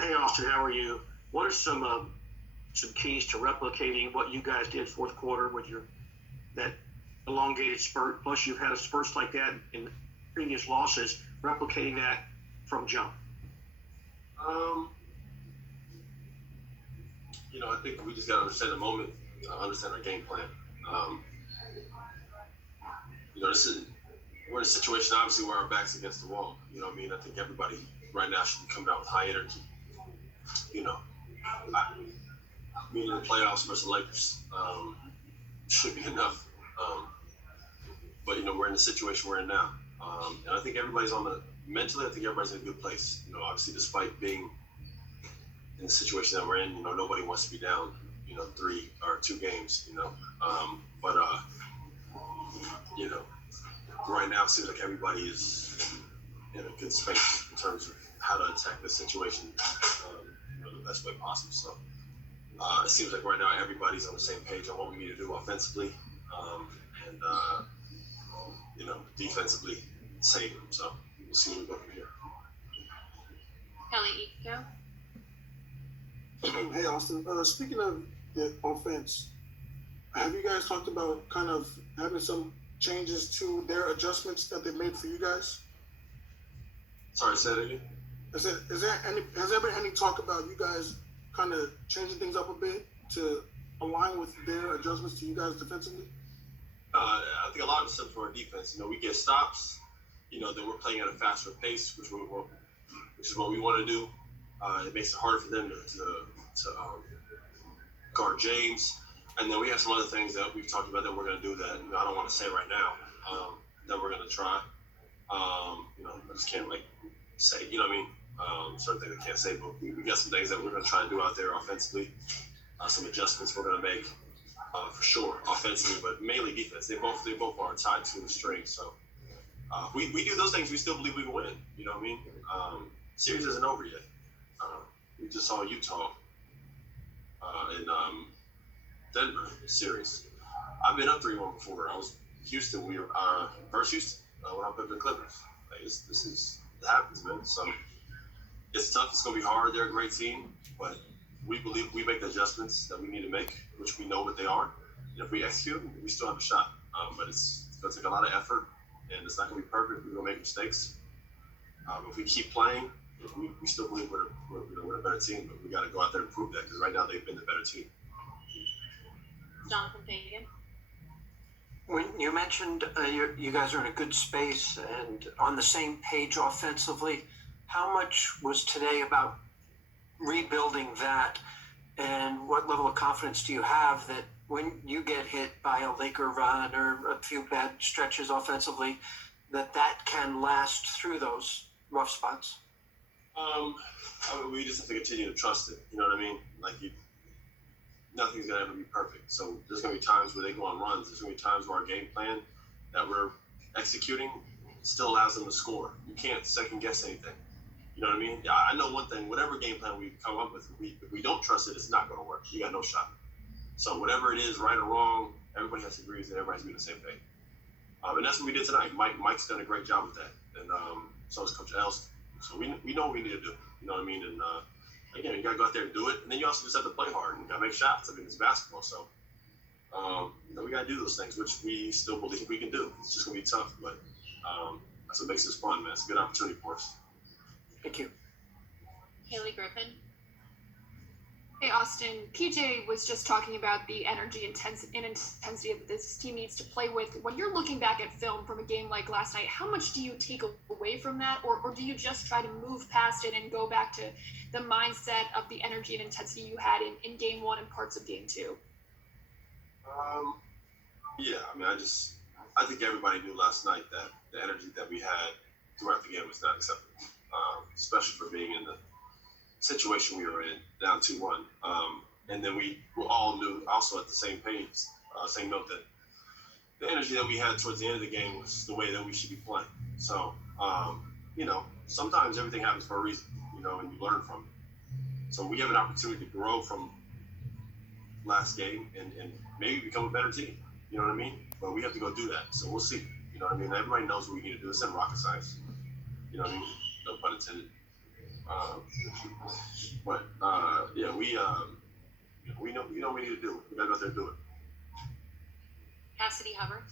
Hey Austin, how are you? What are some keys to replicating what you guys did fourth quarter with your that elongated spurt? Plus, you've had a spurts like that in previous losses. Replicating that from jump. Um, I think we just got to understand the moment, understand our game plan. Um, we're in a situation obviously where our back's against the wall. You know what I mean? I think everybody right now should be coming out with high energy. You know, being in the playoffs versus the Lakers should be enough. But we're in the situation we're in now, and I think everybody's mentally. I think everybody's in a good place. Obviously, despite being in the situation that we're in, nobody wants to be down, 3 or 2 games, but right now it seems like everybody is in a good space in terms of how to attack the situation, the best way possible. So it seems like right now everybody's on the same page on what we need to do offensively, and defensively save them. So we'll see where we go from here. Kelly Iko. Hey, Austin. Speaking of the offense, have you guys talked about kind of having some changes to their adjustments that they made for you guys? Sorry, say that again. Has there been any talk about you guys kind of changing things up a bit to align with their adjustments to you guys defensively? I think a lot of it stems from our defense. We get stops. Then we're playing at a faster pace, which is what we want to do. It makes it harder for them to guard James. And then we have some other things that we've talked about that we're going to do that I don't want to say right now that we're going to try. I just can't say, certain things I can't say, but we got some things that we're going to try and do out there offensively. Some adjustments we're going to make for sure offensively, but mainly defense. They both are tied to the string. So we do those things. We still believe we can win. You know what I mean? Series isn't over yet. We just saw Utah in Denver series. I've been up 3-1 before. I was Houston. We were versus Houston when I played the Clippers. It happens, man. So it's tough. It's gonna be hard. They're a great team, but we believe we make the adjustments that we need to make, which we know what they are. And if we execute, we still have a shot. But it's gonna take a lot of effort, and it's not gonna be perfect. We're gonna make mistakes. If we keep playing, we still believe we're a better team, but we got to go out there and prove that because right now they've been the better team. Jonathan Fagan. When you mentioned you guys are in a good space and on the same page offensively, how much was today about rebuilding that, and what level of confidence do you have that when you get hit by a Laker run or a few bad stretches offensively, that can last through those rough spots? We just have to continue to trust it. You know what I mean? Nothing's gonna ever be perfect. So there's gonna be times where they go on runs. There's gonna be times where our game plan that we're executing still allows them to score. You can't second guess anything. You know what I mean? Yeah, I know one thing. Whatever game plan we come up with, if we don't trust it, it's not gonna work. You got no shot. So whatever it is, right or wrong, everybody has to agree and everybody has to be on the same page. And that's what we did tonight. Mike's done a great job with that, and so is Coach Elston. So we know what we need to do. You know what I mean? And again, you got to go out there and do it. And then you also just have to play hard and got to make shots. I mean, it's basketball. So, we got to do those things, which we still believe we can do. It's just going to be tough, but that's what makes this fun, man. It's a good opportunity for us. Thank you. Haley Griffin. Hey, Austin. PJ was just talking about the energy and intensity that this team needs to play with. When you're looking back at film from a game like last night, how much do you take away from that? Or do you just try to move past it and go back to the mindset of the energy and intensity you had in game one and parts of game two? Yeah, I mean, I think everybody knew last night that the energy that we had throughout the game was not acceptable, especially for being in the situation we were in, down 2-1. And then we all knew also at the same page, same note, that the energy that we had towards the end of the game was the way that we should be playing. So, sometimes everything happens for a reason, and you learn from it. So we have an opportunity to grow from last game and maybe become a better team. You know what I mean? But we have to go do that. So we'll see. You know what I mean? Everybody knows what we need to do. It's in rocket science. You know what I mean? No pun intended. But yeah, we know what we need to do. We gotta go out there and do it. Cassidy Hubbard.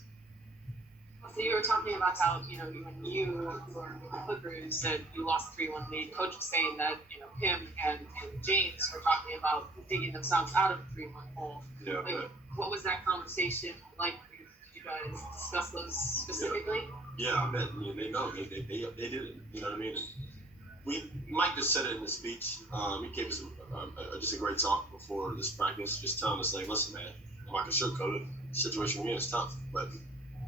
So you were talking about how, when you were with the Clippers that you lost 3-1 lead. Coach was saying that, him and James were talking about digging themselves out of a 3-1 hole. Yeah. Like, what was that conversation like? Did you guys discuss those specifically? Yeah, I bet. I mean, they know. They did it. You know what I mean? And Mike just said it in the speech. He gave us just a great talk before this practice, just telling us, like, listen, man, I'm not gonna sugarcoat it. The situation we're in is tough, but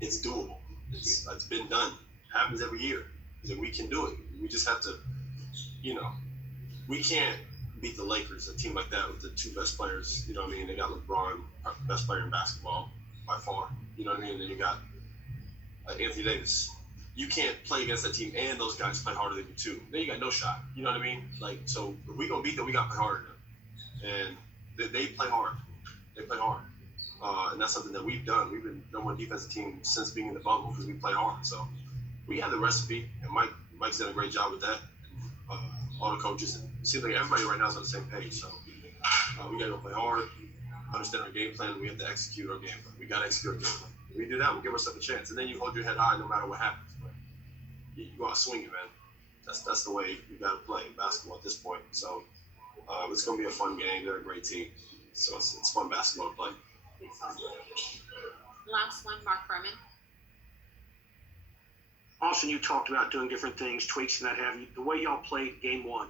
it's doable. It's been done. It happens every year. He's like, we can do it. We just have to, we can't beat the Lakers, a team like that with the two best players. You know what I mean? They got LeBron, best player in basketball by far. You know what I mean? And then you got Anthony Davis. You can't play against that team and those guys play harder than you too. Then you got no shot. You know what I mean? Like, so if we gonna beat them, we gotta play harder than them. And they play hard. They play hard. And that's something that we've done. We've been number one defensive team since being in the bubble because we play hard. So we have the recipe, and Mike's done a great job with that. All the coaches, and it seems like everybody right now is on the same page. So we gotta go play hard, understand our game plan. We have to execute our game plan. We gotta execute our game plan. If we do that, we'll give ourselves a chance. And then you hold your head high no matter what happens. But you go out swinging, man. That's the way you gotta play basketball at this point. So it's gonna be a fun game. They're a great team. So it's fun basketball to play. Last one, Mark Berman. Austin, you talked about doing different things, tweaks and that have you. The way y'all played game one,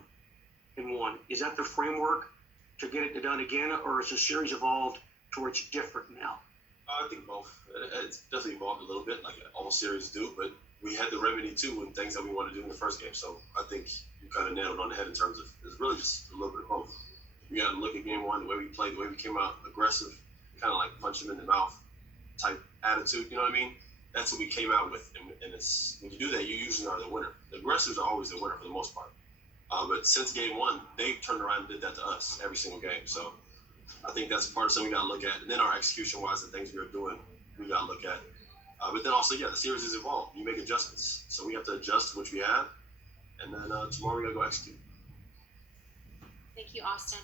is that the framework to get it done again, or is the series evolved towards different now? I think both. It's definitely evolved a little bit, like all series do, but we had the remedy too and things that we wanted to do in the first game. So I think you kind of nailed it on the head in terms of it's really just a little bit of both. We got to look at game one, the way we played, the way we came out aggressive, kind of like punch them in the mouth type attitude. You know what I mean? That's what we came out with, and it's when you do that, you usually are the winner. The aggressors are always the winner for the most part. But since game one, they turned around and did that to us every single game. So I think that's part of something we got to look at. And then our execution-wise, the things we are doing, we got to look at. But then also, the series is evolved. You make adjustments. So we have to adjust, which we have. And then tomorrow we got to go execute. Thank you, Austin.